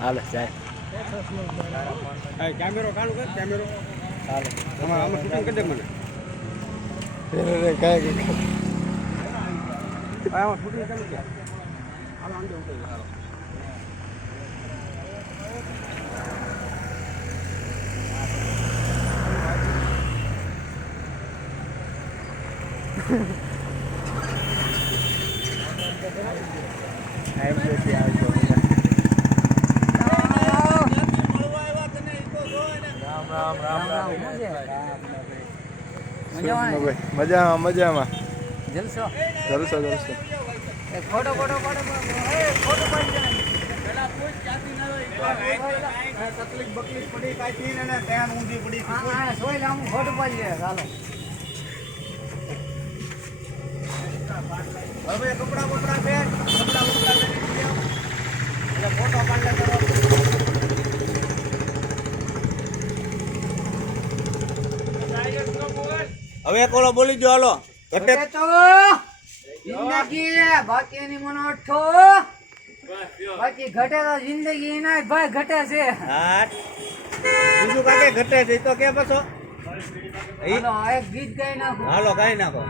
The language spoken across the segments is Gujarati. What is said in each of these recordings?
હાલે જાય. કેમેરો ચાલુ કર કેમેરો હાલે. આમાં આમાં શૂટિંગ કરી દે મને. કાંઈ આમાં શૂટિંગ ચાલુ કે આમાં આમ દેવું હાલો. ટાઈમ મજામાં? મજામાં મજામાં. જલસો. જલસો જલસો. Photo photo photo photo. પાડી તકલીફ બકલીફ પડી કાંઈ ને ત્યાં ઊંધી પડી હા સોય લામ ફોટો પાડી લે ચાલો હવે કપડા પહેર કપડા પહેરી લ્યો. એટલે ફોટો પાડી લે હવે કોલો બોલી જો હાલો. ઘટે તો જિંદગી બાકી ની મનો અઠો બાકી ઘટે તો જિંદગી ના ભાઈ ઘટે છે. હા. બીજું કાકે ઘટે છે તો કે બસો હાલો એક ગીત ગાઈ નાખો. હાલો ગાઈ નાખો.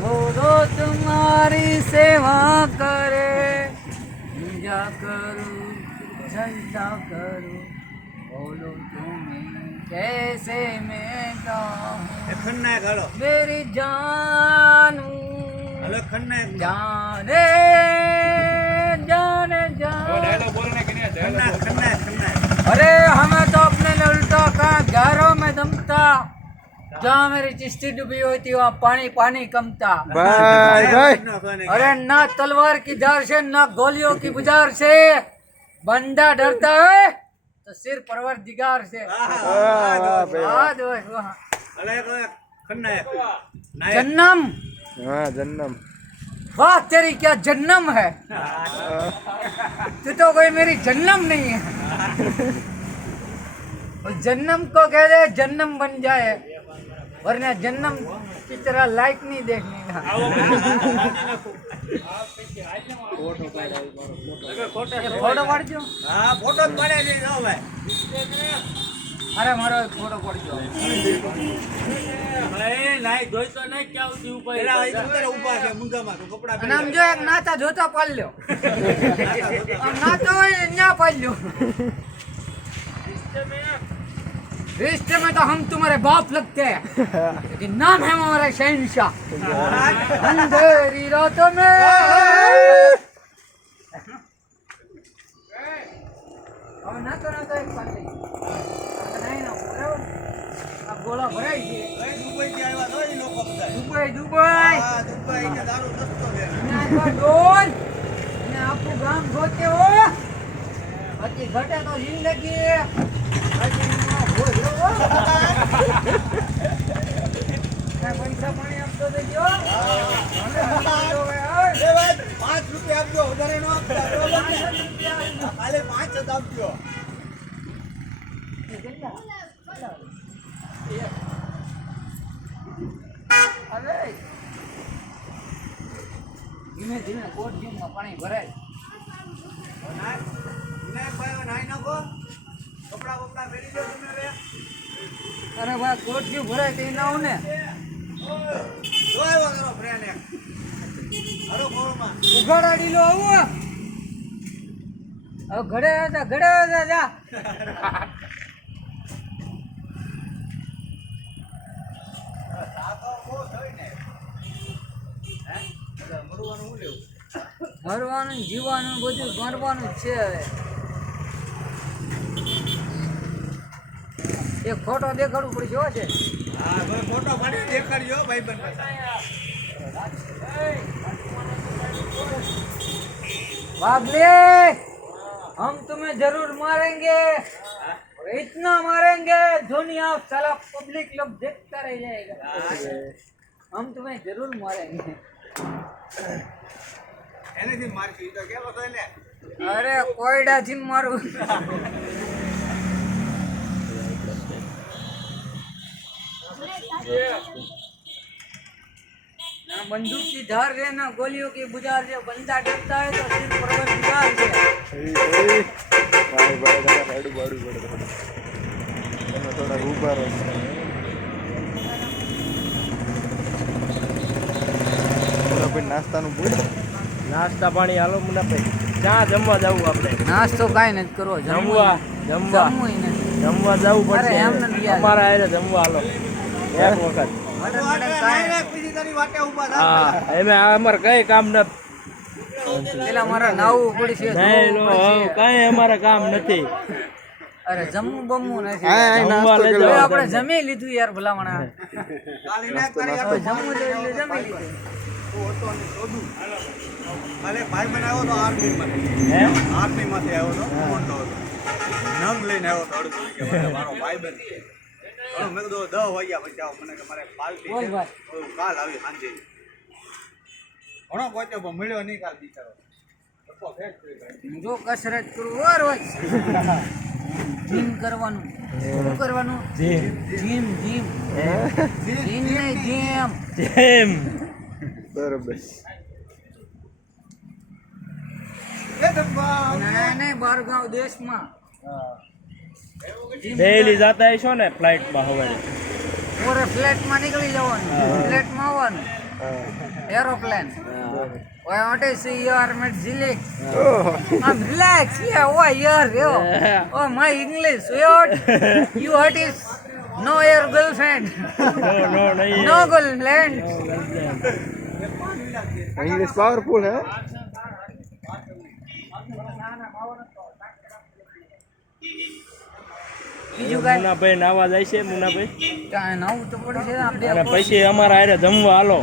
બોલો તુમારી સેવા કરે. પૂજા કરું જનતા કરું. बोलो कैसे मैं खन्ना गाड़ो मेरी जान हेलो खन्ना जाने जाने जाने। खन्ना खन्ना खन्ना। अरे हमें तो अपने ने उल्टा कहा गहरों में दमता। जहाँ मेरी चिश्ती डूबी हुई थी वहाँ पानी पानी कमता। भाई भाई। अरे ना तलवार की धार से ना गोलियों की बुजार से। बंदा डरता है। तो सिर परवर दिगार से વાહ, વાહ, વાહ, વાહ, ભાઈ. વાહ. हाँ दोस्त वहाँ હાલો એક એક ખન્નાયક નાયક जन्नम હા જન્નમ वाह तेरी क्या जन्नम है तू तो कोई मेरी जन्नम नहीं है और जन्नम को कह दे जन्नम बन जाए વરના જન્મ પિતરા લાઈક નહીં દેખ ફોટો પાડજો. હા ફોટો જ પડે છે ભાઈ. અરે મારો ફોટો પડજો. ભાઈ નાઈ જોઈ તો નહીં ક્યાં ઉપર એક નાતા જોતા પાલ્યો નાતો હોય ન્યા પાલ્યો रिश्ते में तो हम तुम्हारे बाप लगते हैं लेकिन नाम है हमारा शहनशाह अंधेरी रातों में હવે નાતો નાતો એક પાડ લઈ નહીં ના બરાબર આ ગોળા ભરાઈ છે કઈ દુબઈથી આવ્યા તો ઈ લોકો બધા દુબઈ દુબઈ હા દુબઈ કે દારૂ સસ્તો છે ને આ ડોન ને આપણું ગામ ગોતે હો પછી ઘટે તો જિંદગી પાંચ રૂપિયા આપજો વધારે નો આપતા? ખાલી પાંચ જ આપજો અરે ધીમે ધીમે કોટ જીમમાં પાણી ભરાય નાય હવે નાહી નાખો કપડા બપડા પહેરી દો તમે હવે અરે ભાઈ કોટ જીવ ભરાય તે ના ને જો આવ્યો ફ્રેન્ડ એક. હરો કોળમાં ઉઘાડાડી લો આવું હવે ઘડે હતા ઘડે હતા જા. મરવાનું જીવવાનું બધું મરવાનું જ છે હવે. એક ફોટો દેખાડવું પડશે હો છે હા ભાઈ ફોટો પાડી દેખાડજો ભાઈ બંધ बाबले हम तुम्हें जरूर मारेंगे और इतना मारेंगे दुनिया साला पब्लिक लोग देखता रह जाएगा हम तुम्हें जरूर मारेंगे એનેથી મારશું ઈ તો કેવો તો એને અરે કોયડાથી મારું बंदूक की धार है ना गोलियों की बुझार से बंदा डरता है तो सिर्फ पर्वत गुजार से એ ભાઈ ભાઈ ભાઈ તમારે રાડું બાડું પડે થોડું તમે થોડા ઊભા રહો થોડા ભાઈ નાસ્તાનું પૂછ નાસ્તા પાણી હાલો મુનાભાઈ ક્યાં જમવા જવું આપણે નાસ્તો કાંઈ નથી કરવો જમવા જમવા જમવું નથી જમવા જવું અરે એમ પડશે નથી યાર. અમારા હારે જમવા હાલો એક વખત. હા અમારે કઈ કામ નથી પેલા મારા નાવું પડશે. કઈ અમારે કામ નથી. અરે જમવું બમવું નથી. આપણે જમી લીધું યાર ભલામણા. કાલી નાખ તારી હવે જમવું જમી લીધું. ભાઈ મને આવ્યો તો આર્મી માંથી આર્મી માંથી આવ્યો હતો નંગ લઈને આવ્યો તો અડધો કે મારો ભાઈ બન છે મેં કીધું દસ વાગ્યા પછી આવો. મને કે મારે પાર્ટી છે. તો કાલ આવી સાંજે. ઘણો પહોંચ્યો પણ મળ્યો નહીં કાલ બિચારો. જો કસરત કરું હો રોજ. જીમ કરવાનું. શું કરવાનું? જીમ. Gym gym gym. નહીં જીમ જેમ. બરોબર. એ નહીં બહાર બહારગાંવ દેશમાં. જીમ ડેઈલી જાતા હશો ને ફ્લાઇટમાં સવારે પૂરે ફ્લેટમાં નીકળી જવાનું ફ્લેટમાં આવવાનું aeroplane to see your mate Zilik? Oh I'm relax. Yeah, oh, you're yo. Oh, my English. What? You what is? No, your girlfriend. No no નહીં No girlfriend. ઇંગ્લિશ પાવરફુલ હે મુનાભાઈ નાવા જાય છે મુનાભાઈ. કાંઈ તો પડી છે અને પછી અમારા હારે જમવા હાલો.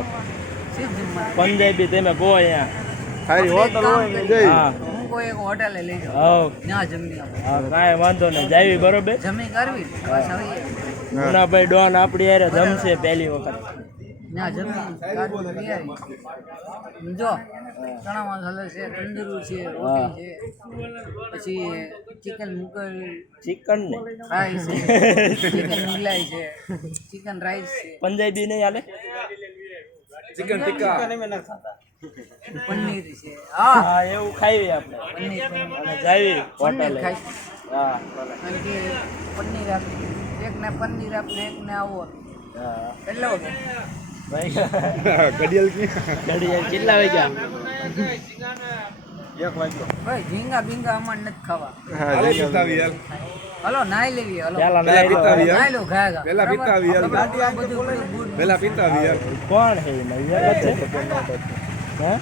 પંજાબી તમે બહુ અહીંયા. સારી હોટલ હોય જઈ. હા. કોઈ એક હોટેલે લઈ જાઉં. ત્યાં જમી હા કાંઈ વાંધો નહીં. જાવી બરોબર? જમી કરવી. મુનાભાઈ ડોન આપણી હારે જમશે પહેલી વખત. ત્યાં જમીન. જો ચણા મસાલા છે તંદુરી છે રોટી છે પછી ચિકન મુગલ ચિકન રાઈસ છે ચિકન મુગલાઈ છે ચિકન રાઈસ છે. પંજાબી નહીં હાલે? ચિકન ટિક્કા. પનીર છે. હા. હા એવું ખાઈએ આપણે. પનીર અને જાવી હોટેલ. ખાઈ. હા કારણ કે પનીર આપણે એક ને પનીર આપને એક ને આવો. હા. એટલે ઘડિયાળ કી? ઘડિયાળ કેટલા વાગ્યા? એક વાગ્યો. ભાઈ ઝીંગા બીંગા અમારે નથી ખાવા. હા જગ્યા હલો નાઈ લેવી હલો. પેલા નાઈ લો. નાઈ લો ગાયગા પેલા પીતા આવી યાર. ગાડી આ બધું બધું પેલા પીતા આવી યાર કોણ હે? એક જ છે? હા?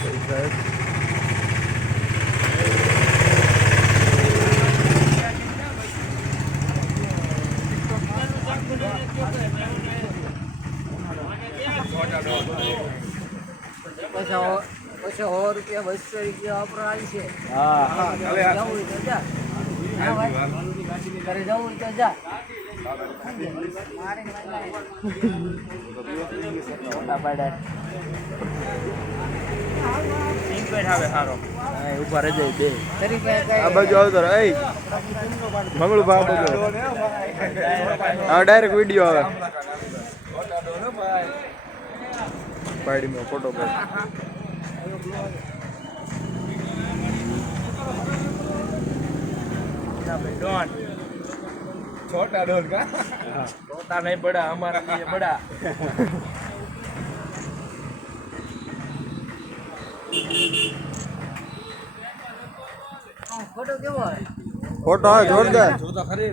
સો- પછી સો રૂપિયા બસો રૂપિયા વપરાય છે. હા. જવું હોય તો જા. હા ઘરે જવું હોય તો જા. આવે ડાયરેક્ટ વીડિયો આવે. પાડી મેં ફોટો પાડ છોટા કા? પોતા નહીં પડા અમારા પડા ફોટો કેવો ફોટો જોરદાર. જો ખરી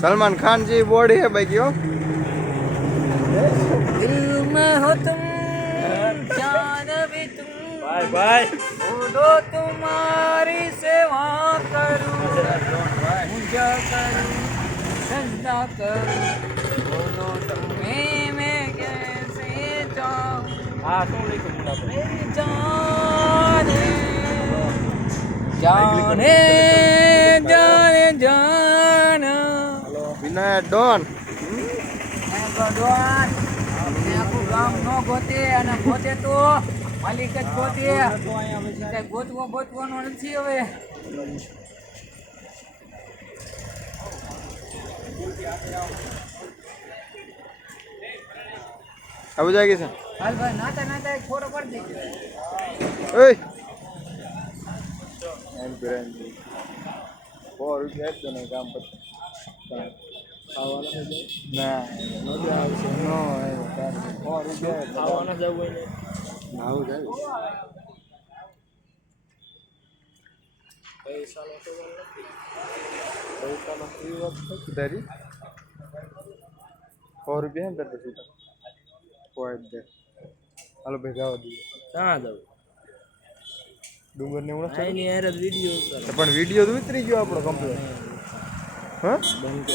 सलमान खान जी, बॉडी है भाई क्यों दिल में हो तुम, जान भी तुम बाय बाय बोलो तुम्हारी सेवा करूँ पूजा करूँ करूँ, बोलो तुम्हें। હા શું લખ્યું મુનાભાઈ मेरी जाने जाने जाने जाना વિનાયક ડોન મેં ભગવાન મેં આખું ગામ ન ગોતે અને ગોતે તો ખાલી કઈ ગોતીએ કઈ ગોતવો ગોતવાનો નથી હવે આવું જાય છે હાલ ભાઈ નાતા નાતા એક ફોટો પડી દેજો ઓય. એમ કરે. સો રૂપિયા તો નહીં કામ પછી ના મજા આવશે. નો તારે. રૂપિયા ખાવાના જવું હોય ને. આવું જાય પૈસાનો સવાલ નથી. ફ્રી રૂપિયા એમ કરતો છૂટા કોઈ દે. હાલો ભાઈ જવા દઈએ. ક્યાં જવું ડુંગર ને એવું નથી આની વીડિયો પણ વીડિયો તો ઉતરી ગયો આપણો કમ્પ્લીટ હા. બંધ